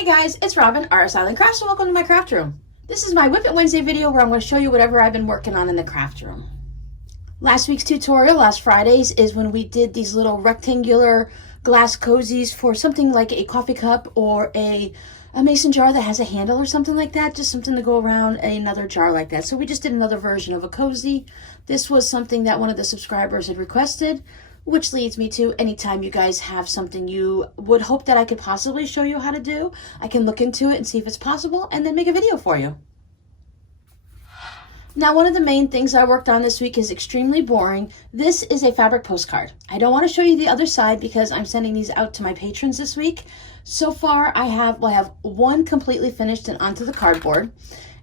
Hey guys, it's Robin, RsIslandCrafts, and welcome to my craft room. This is my WiP It Wednesday video where I'm going to show you whatever I've been working on in the craft room. Last week's tutorial, last Friday's, is when we did these little rectangular glass cozies for something like a coffee cup or a mason jar that has a handle or something like that, just something to go around another jar like that. So we just did another version of a cozy. This was something that one of the subscribers had requested, which leads me to anytime you guys have something you would hope that I could possibly show you how to do, I can look into it and see if it's possible and then make a video for you. Now, one of the main things I worked on this week is extremely boring. This is a fabric postcard. I don't want to show you the other side because I'm sending these out to my patrons this week. So far, I have one completely finished and onto the cardboard.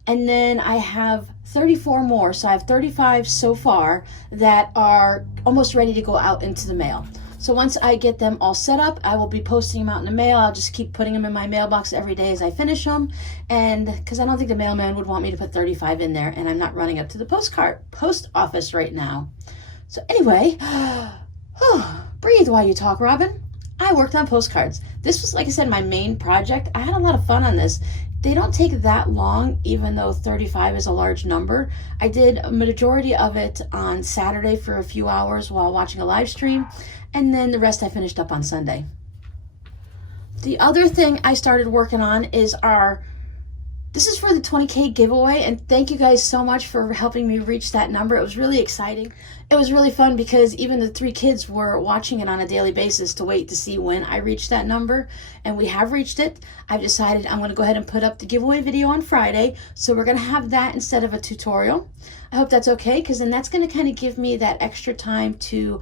And then I have 34 more, so I have 35 so far that are almost ready to go out into the mail. So once I get them all set up, I will be posting them out in the mail. I'll just keep putting them in my mailbox every day as I finish them. And because I don't think the mailman would want me to put 35 in there, and I'm not running up to the post office right now. So anyway, breathe while you talk, Robin. I worked on postcards. This was, like I said, my main project. I had a lot of fun on this. They don't take that long, even though 35 is a large number. I did a majority of it on Saturday for a few hours while watching a live stream, and then the rest I finished up on Sunday. The other thing I started working on is this is for the 20K giveaway, and thank you guys so much for helping me reach that number. It was really exciting. It was really fun because even the 3 kids were watching it on a daily basis to wait to see when I reached that number, and we have reached it. I've decided I'm going to go ahead and put up the giveaway video on Friday, so we're going to have that instead of a tutorial. I hope that's okay, because then that's going to kind of give me that extra time to...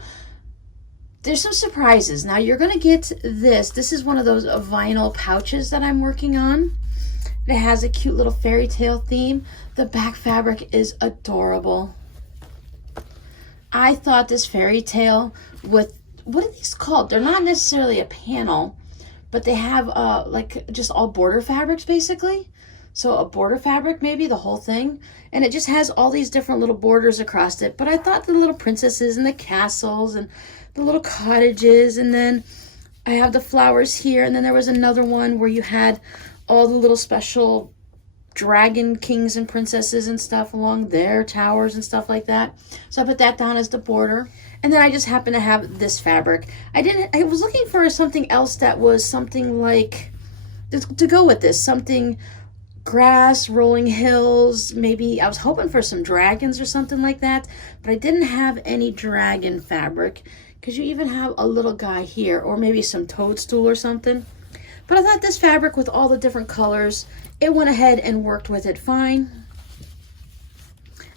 There's some surprises. Now you're going to get this. This is one of those vinyl pouches that I'm working on. It has a cute little fairy tale theme. The back fabric is adorable. I thought this fairy tale with, what are these called? They're not necessarily a panel, but they have like just all border fabrics basically. So a border fabric, maybe the whole thing. And it just has all these different little borders across it. But I thought the little princesses and the castles and the little cottages, and then I have the flowers here. And then there was another one where you had all the little special dragon kings and princesses and stuff along their towers and stuff like that. So I put that down as the border. And then I just happen to have this fabric. I was looking for something else that was something like, to go with this, something grass, rolling hills, maybe I was hoping for some dragons or something like that, but I didn't have any dragon fabric because you even have a little guy here, or maybe some toadstool or something. But I thought this fabric with all the different colors, it went ahead and worked with it fine.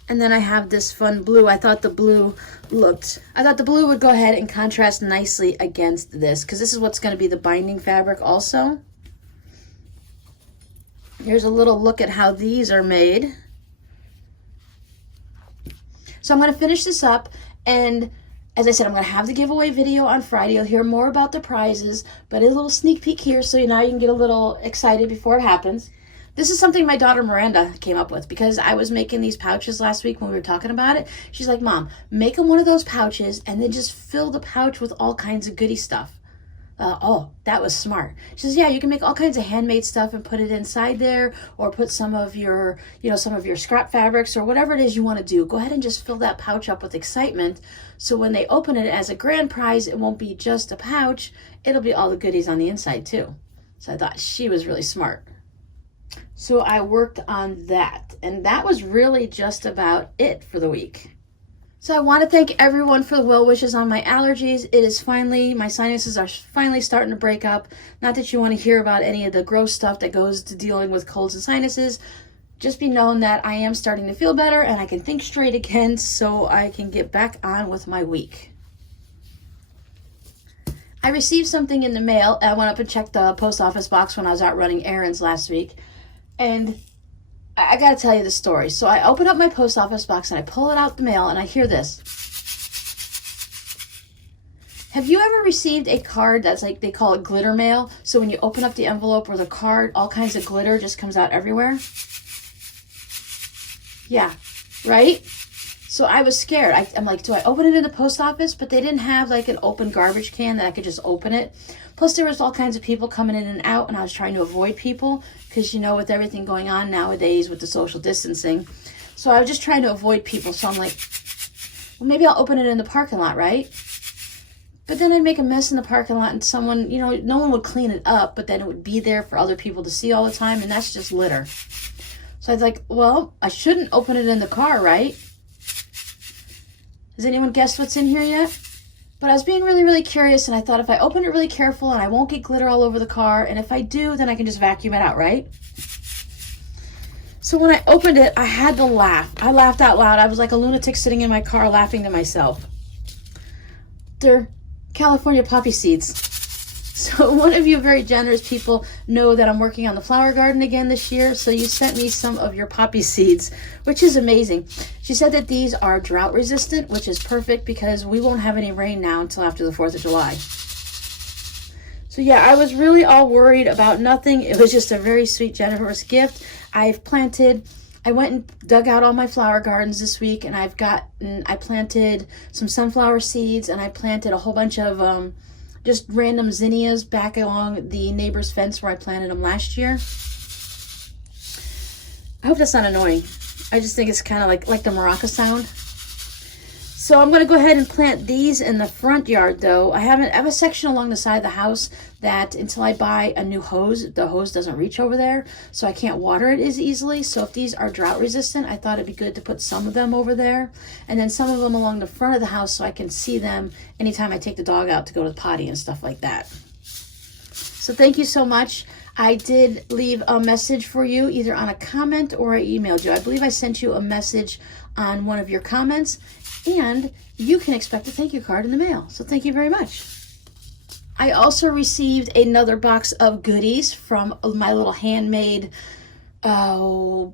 And then I have this fun blue. I thought the blue would go ahead and contrast nicely against this, because this is what's going to be the binding fabric also. Here's a little look at how these are made. So I'm going to finish this up, and as I said, I'm going to have the giveaway video on Friday. You'll hear more about the prizes, but a little sneak peek here so now you can get a little excited before it happens. This is something my daughter Miranda came up with because I was making these pouches last week when we were talking about it. She's like, Mom, make them one of those pouches and then just fill the pouch with all kinds of goodie stuff. Oh, that was smart. She says, yeah, you can make all kinds of handmade stuff and put it inside there, or put some of your, some of your scrap fabrics or whatever it is you want to do. Go ahead and just fill that pouch up with excitement. So when they open it as a grand prize, it won't be just a pouch. It'll be all the goodies on the inside too. So I thought she was really smart. So I worked on that, and that was really just about it for the week. So I want to thank everyone for the well wishes on my allergies. It is finally, my sinuses are finally starting to break up. Not that you want to hear about any of the gross stuff that goes to dealing with colds and sinuses. Just be known that I am starting to feel better and I can think straight again so I can get back on with my week. I received something in the mail. I went up and checked the post office box when I was out running errands last week. And I got to tell you the story. So I open up my post office box and I pull it out the mail and I hear this. Have you ever received a card that's like, they call it glitter mail? So when you open up the envelope or the card, all kinds of glitter just comes out everywhere? Yeah, right? So I was scared. I'm like, do I open it in the post office? But they didn't have like an open garbage can that I could just open it. Plus there was all kinds of people coming in and out, and I was trying to avoid people because, you know, with everything going on nowadays with the social distancing. So I was just trying to avoid people. So I'm like, well, maybe I'll open it in the parking lot, right? But then I'd make a mess in the parking lot and someone, you know, no one would clean it up, but then it would be there for other people to see all the time, and that's just litter. So I was like, well, I shouldn't open it in the car, right? Has anyone guessed what's in here yet? But I was being really, really curious, and I thought if I open it really careful and I won't get glitter all over the car, and if I do, then I can just vacuum it out, right? So when I opened it, I had to laugh. I laughed out loud. I was like a lunatic sitting in my car laughing to myself. They're California poppy seeds. So one of you very generous people know that I'm working on the flower garden again this year. So you sent me some of your poppy seeds, which is amazing. She said that these are drought resistant, which is perfect because we won't have any rain now until after the 4th of July. So yeah, I was really all worried about nothing. It was just a very sweet, generous gift. I went and dug out all my flower gardens this week, and I planted some sunflower seeds, and I planted a whole bunch of just random zinnias back along the neighbor's fence where I planted them last year. I hope that's not annoying. I just think it's kind of like the maraca sound. So I'm going to go ahead and plant these in the front yard, though. I have a section along the side of the house that until I buy a new hose, the hose doesn't reach over there, so I can't water it as easily. So if these are drought resistant, I thought it'd be good to put some of them over there, and then some of them along the front of the house so I can see them anytime I take the dog out to go to the potty and stuff like that. So thank you so much. I did leave a message for you either on a comment or I emailed you. I believe I sent you a message on one of your comments, and you can expect a thank you card in the mail. So thank you very much. I also received another box of goodies from my little handmade fairy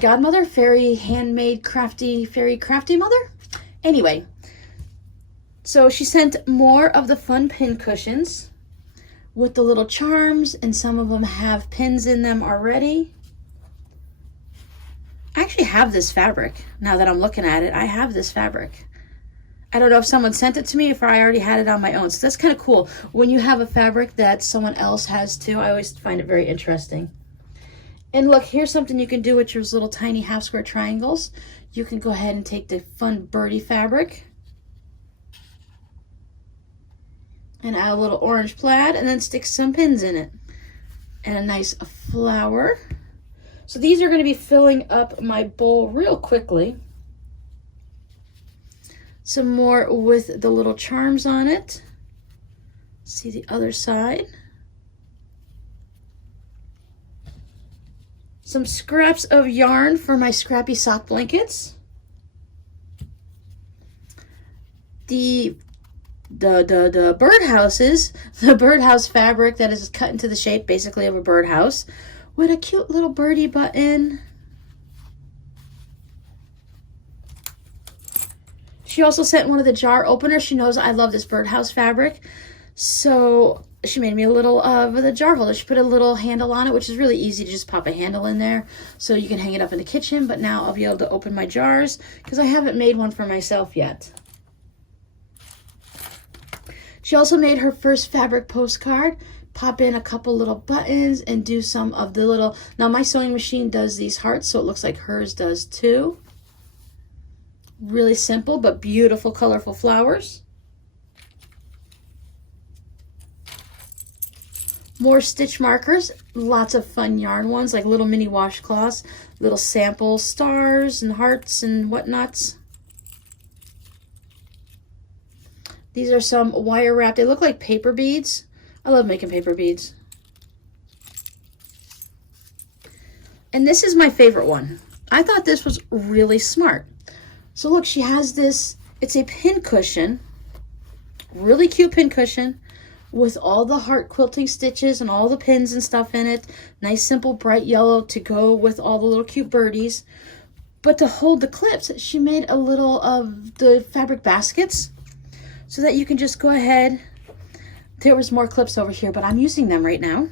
godmother, fairy crafty mother. Anyway, so she sent more of the fun pin cushions with the little charms, and some of them have pins in them already. I actually have this fabric. Now that I'm looking at it, I have this fabric. I don't know if someone sent it to me, if I already had it on my own. So that's kind of cool. When you have a fabric that someone else has too, I always find it very interesting. And look, here's something you can do with your little tiny half square triangles. You can go ahead and take the fun birdie fabric and add a little orange plaid and then stick some pins in it. And a nice flower. So these are going to be filling up my bowl real quickly. Some more with the little charms on it. See the other side. Some scraps of yarn for my scrappy sock blankets. The birdhouses, the birdhouse fabric that is cut into the shape basically of a birdhouse with a cute little birdie button. She also sent one of the jar openers. She knows I love this birdhouse fabric. So she made me a little of the jar holder. She put a little handle on it, which is really easy to just pop a handle in there. So you can hang it up in the kitchen, but now I'll be able to open my jars because I haven't made one for myself yet. She also made her first fabric postcard. Pop in a couple little buttons and do some of the little, now my sewing machine does these hearts, so it looks like hers does too. Really simple, but beautiful, colorful flowers. More stitch markers, lots of fun yarn ones, like little mini washcloths, little sample stars and hearts and whatnots. These are some wire wrap, they look like paper beads. I love making paper beads. And this is my favorite one. I thought this was really smart. So look, she has this, it's a pin cushion, really cute pin cushion with all the heart quilting stitches and all the pins and stuff in it. Nice, simple, bright yellow to go with all the little cute birdies. But to hold the clips, she made a little of the fabric baskets so that you can just go ahead. There was more clips over here, but I'm using them right now.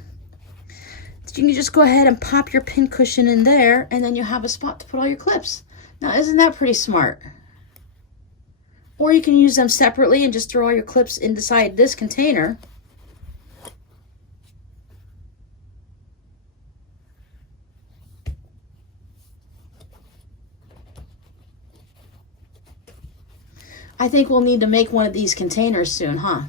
So you can just go ahead and pop your pin cushion in there, and then you have a spot to put all your clips. Now, isn't that pretty smart? Or you can use them separately and just throw all your clips inside this container. I think we'll need to make one of these containers soon, huh?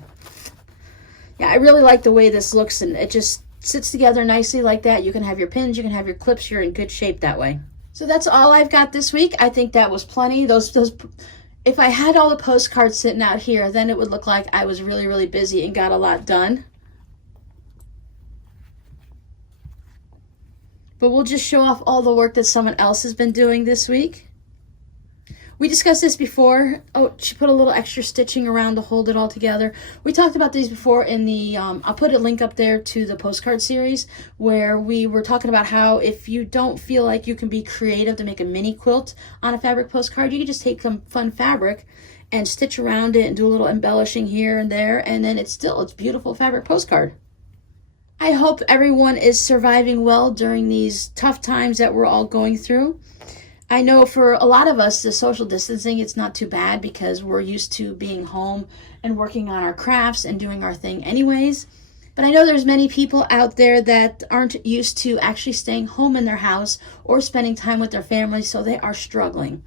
Yeah, I really like the way this looks, and it just sits together nicely like that. You can have your pins, you can have your clips. You're in good shape that way. So that's all I've got this week. I think that was plenty. If I had all the postcards sitting out here, then it would look like I was really, really busy and got a lot done. But we'll just show off all the work that someone else has been doing this week. We discussed this before. Oh, she put a little extra stitching around to hold it all together. We talked about these before in the, I'll put a link up there to the postcard series where we were talking about how if you don't feel like you can be creative to make a mini quilt on a fabric postcard, you can just take some fun fabric and stitch around it and do a little embellishing here and there, and then it's beautiful fabric postcard. I hope everyone is surviving well during these tough times that we're all going through. I know for a lot of us, the social distancing, it's not too bad because we're used to being home and working on our crafts and doing our thing anyways. But I know there's many people out there that aren't used to actually staying home in their house or spending time with their family, so they are struggling.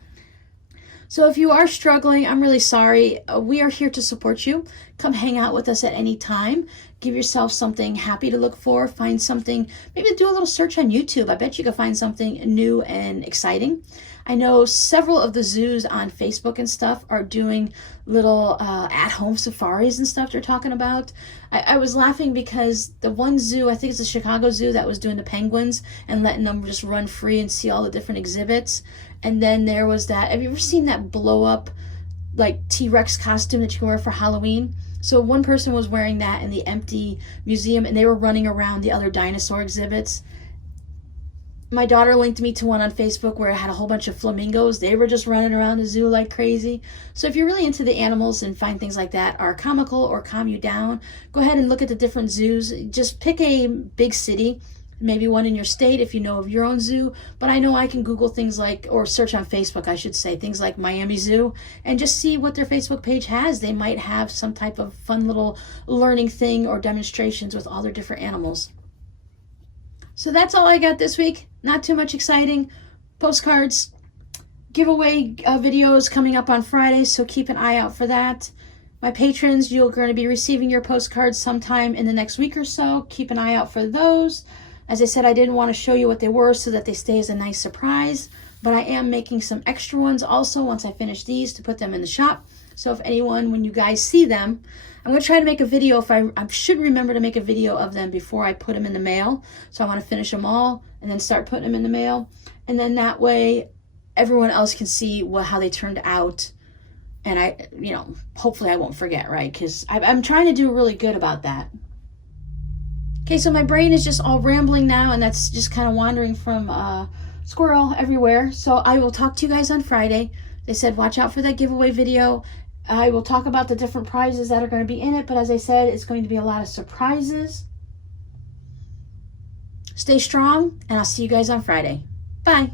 So if you are struggling, I'm really sorry. We are here to support you. Come hang out with us at any time. Give yourself something happy to look for. Find something, maybe do a little search on YouTube. I bet you can find something new and exciting. I know several of the zoos on Facebook and stuff are doing little at-home safaris and stuff they're talking about. I was laughing because the one zoo, I think it's the Chicago Zoo, that was doing the penguins and letting them just run free and see all the different exhibits. And then there was that, have you ever seen that blow-up like T-Rex costume that you can wear for Halloween? So one person was wearing that in the empty museum and they were running around the other dinosaur exhibits. My daughter linked me to one on Facebook where it had a whole bunch of flamingos. They were just running around the zoo like crazy. So if you're really into the animals and find things like that are comical or calm you down, go ahead and look at the different zoos. Just pick a big city, maybe one in your state if you know of your own zoo. But I know I can Google things like, or search on Facebook, I should say, things like Miami Zoo, and just see what their Facebook page has. They might have some type of fun little learning thing or demonstrations with all their different animals. So that's all I got this week. Not too much exciting. Postcards, giveaway videos coming up on Friday, so keep an eye out for that. My patrons, you're going to be receiving your postcards sometime in the next week or so. Keep an eye out for those. As I said, I didn't want to show you what they were so that they stay as a nice surprise, but I am making some extra ones also once I finish these to put them in the shop. So if anyone, when you guys see them, I'm going to try to make a video. I should remember to make a video of them before I put them in the mail. So I want to finish them all and then start putting them in the mail. And then that way everyone else can see how they turned out. And hopefully I won't forget, right? Because I'm trying to do really good about that. Okay, so my brain is just all rambling now, and that's just kind of wandering from squirrel everywhere. So I will talk to you guys on Friday. They said watch out for that giveaway video. I will talk about the different prizes that are going to be in it, but as I said, it's going to be a lot of surprises. Stay strong, and I'll see you guys on Friday. Bye.